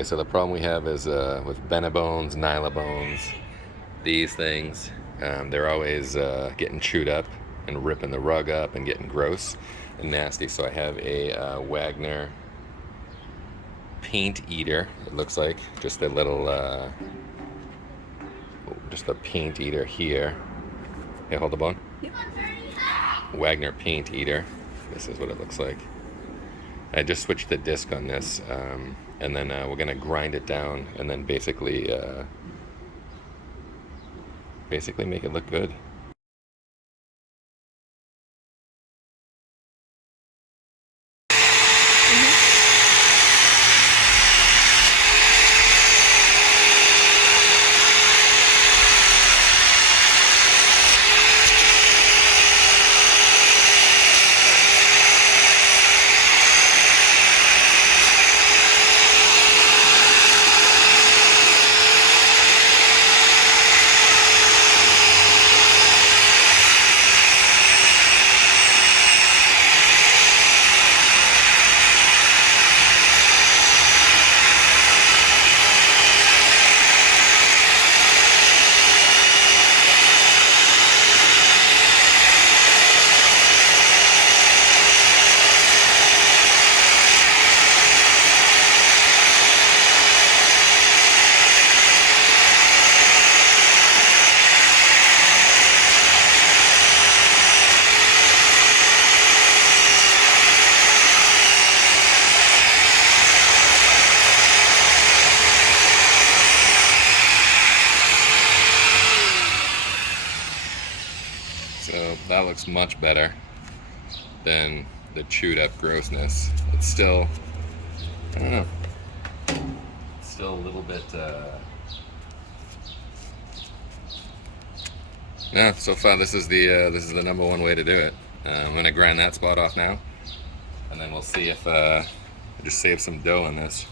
Okay, so the problem we have is with Benebones, Nylabones, these things, they're always getting chewed up and ripping the rug up and getting gross and nasty. So I have a Wagner PaintEater. It looks like just a little, just a PaintEater here. Hey, hold the bone. Wagner PaintEater. This is what it looks like. I just switched the disc on this, and then we're gonna grind it down, and then basically make it look good. So that looks much better than the chewed up grossness. It's still, I don't know, it's still a little bit, yeah, so far this is the #1 way to do it. I'm gonna grind that spot off now, and then we'll see if I just save some dough in this.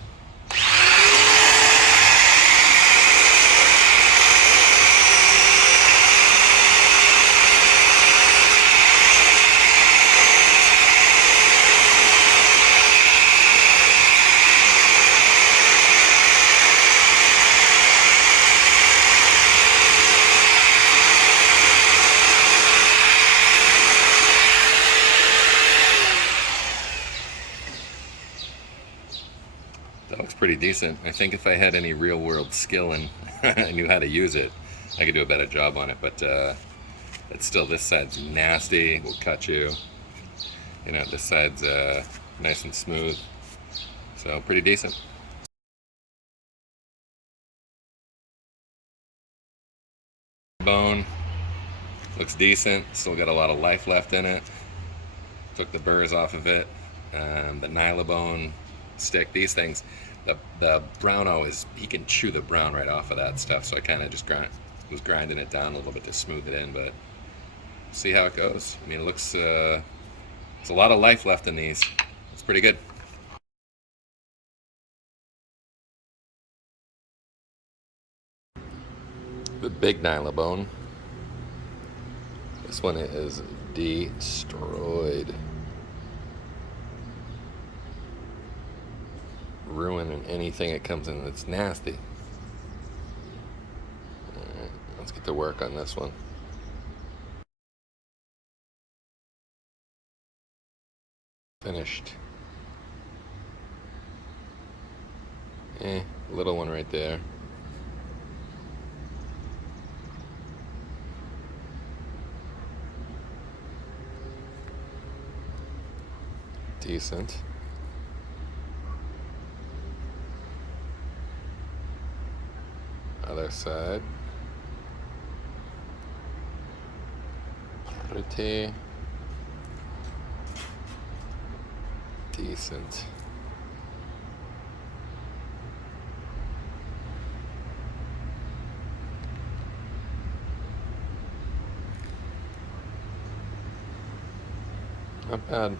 That looks pretty decent. I think if I had any real world skill and I knew how to use it, I could do a better job on it, but it's still, this side's nasty, will cut you. You know, this side's nice and smooth, so pretty decent. Bone looks decent, still got a lot of life left in it. Took the burrs off of it. The Nylabone stick, these things, the browno is, he can chew the brown right off of that stuff, so I kind of just was grinding it down a little bit to smooth it in, but see how it goes. I mean, it looks, there's a lot of life left in these. It's pretty good. The big Nylabone. This one is destroyed. Ruining anything it comes in. It's nasty. Alright, let's get to work on this one. Finished. Little one right there. Decent. Other side. Pretty decent. Not bad.